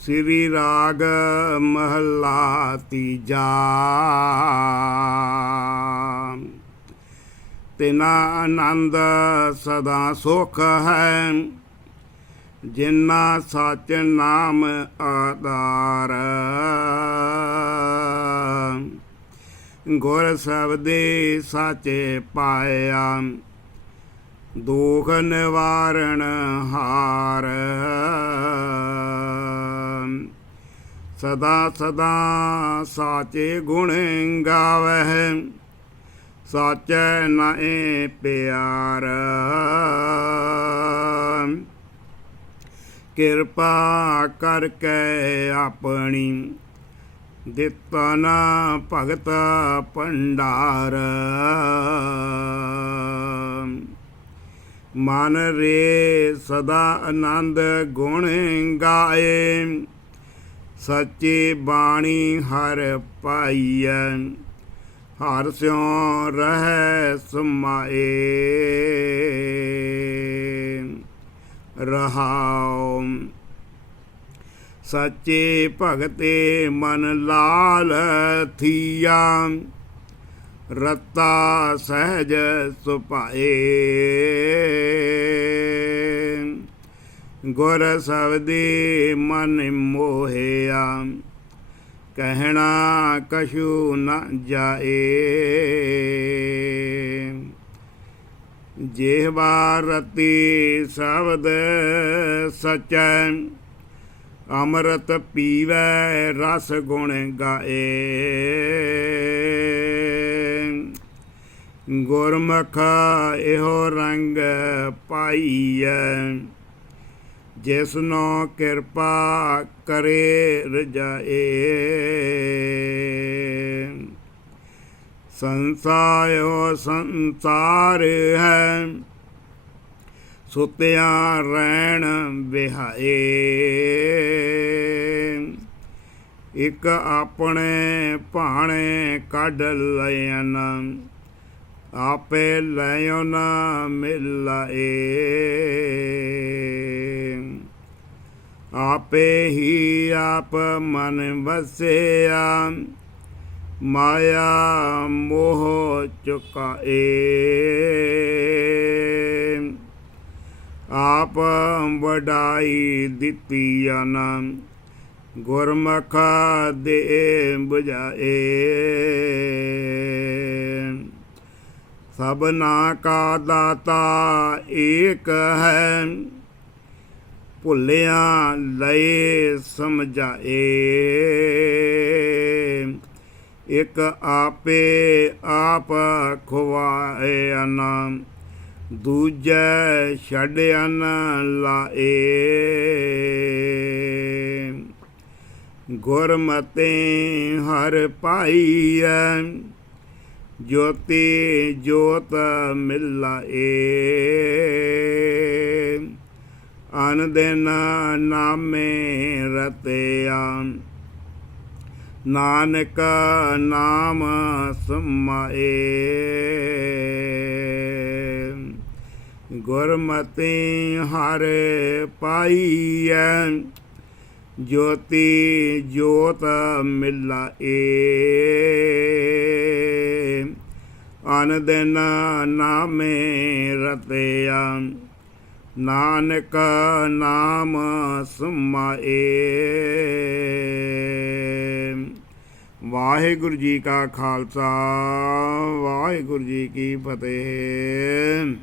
ਸ੍ਰੀ ਰਾਗ ਮਹਲਾ ਤੀਜਾ। ਤਿਨਾ ਆਨੰਦ ਸਦਾ ਸੁਖ ਹੈ, ਜਿਨਾ ਸਚ ਨਾਮ ਆਧਾਰ। ਗੁਰ ਸਬਦੇ ਸਾਚੇ ਪਾਇਆ ਦੋਖ ਨਿਵਾਰਣ ਹਾਰ। ਸਦਾ ਸਦਾ ਸਾਚੇ ਗੁਣ ਗਾਵਹਿ, ਸਾਚੈ ਨਾਏ ਪਿਆਰ। ਕਿਰਪਾ ਕਰਕੇ ਆਪਣੀ ਦਿੱਤਾ ਨਾ ਭਗਤ ਭੰਡਾਰ। ਮਨ ਰੇ ਸਦਾ ਆਨੰਦ ਗੁਣ ਗਾਏ। ਸੱਚੇ ਬਾਣੀ ਹਰ ਪਾਈਐ, ਹਰ ਸਿਉ ਰਹਿ ਸਮਾਏ। ਰਹਾਉ, ਸੱਚੇ ਭਗਤੇ ਮਨ ਲਾਲ ਥੀਆ। ਰਤਾ ਸਹਿਜ ਸੁਭਾਏ। ਗੁਰ ਸਬਦੀ ਮਨ ਮੋਹਿਆ, ਕਹਿਣਾ ਕਛੂ ਨ ਜਾਏ। ਜਿਹਵਾ ਰਤੀ ਸ਼ਬਦ ਸਚੈ, ਅੰਮ੍ਰਿਤ ਪੀਵੈ ਰਸ ਗੁਣ ਗਾਏ। ਗੁਰਮੁਖ ਇਹੋ ਰੰਗ ਪਾਈਐ। ਜਿਸਨੋ ਕਿਰਪਾ ਕਰੇ ਰਜਾਏ। ਸੰਸਾਇਓ ਸੰਸਾਰ ਹੈ, ਸੁਤਿਆ ਰਹਿਣ ਵਿਹਾਏ। ਇੱਕ ਆਪਣੇ ਭਾਣੇ ਕੱਢ ਲੈਨ ਆਪੇ ਲਿਓ ਨਾ ਮਿਲਾਏ। ਆਪੇ ਹੀ ਆਪ ਮਨ ਵਸਿਆ, ਮਾਇਆ ਮੋਹ ਚੁਕਾਏ। ਆਪ ਵਡਾਈ ਦਿੱਤੀ ਅਨ, ਗੁਰਮੁਖ ਦੇ 부ਝਾਏ ਸਭਨਾ ਕਾ ਦਾਤਾ ਏਕ ਹੈ। ਭੁੱਲਿਆ ਲਏ ਸਮਝਾਏ। ਇਕ ਆਪੇ ਆਪ ਖਵਾਏ ਅਨ, ਦੂਜੈ ਛੱਡਿਆ ਨ ਲਾਏ। ਗੁਰਮਤੇ ਹਰ ਪਾਈਐ ਜੋਤੀ ਜੋਤ ਮਿਲਾਏ ਅਨ ਦਿਨ ਨਾਮੇ ਰਤਿਆ। ਨਾਨਕ ਨਾਮ ਸਮਾਏ। ਗੁਰਮਤਿ ਹਰ ਪਾਈਐ। ਜੋਤੀ ਜੋਤ ਮਿਲਾਏ ਅਨ ਦਿਨ ਨਾਮੇ ਰਤਿਆ। ਨਾਨਕ ਨਾਮ ਸਮਾਏ। ਵਾਹਿਗੁਰੂ ਜੀ ਕਾ ਖਾਲਸਾ, ਵਾਹਿਗੁਰੂ ਜੀ ਕੀ ਫਤਿਹ।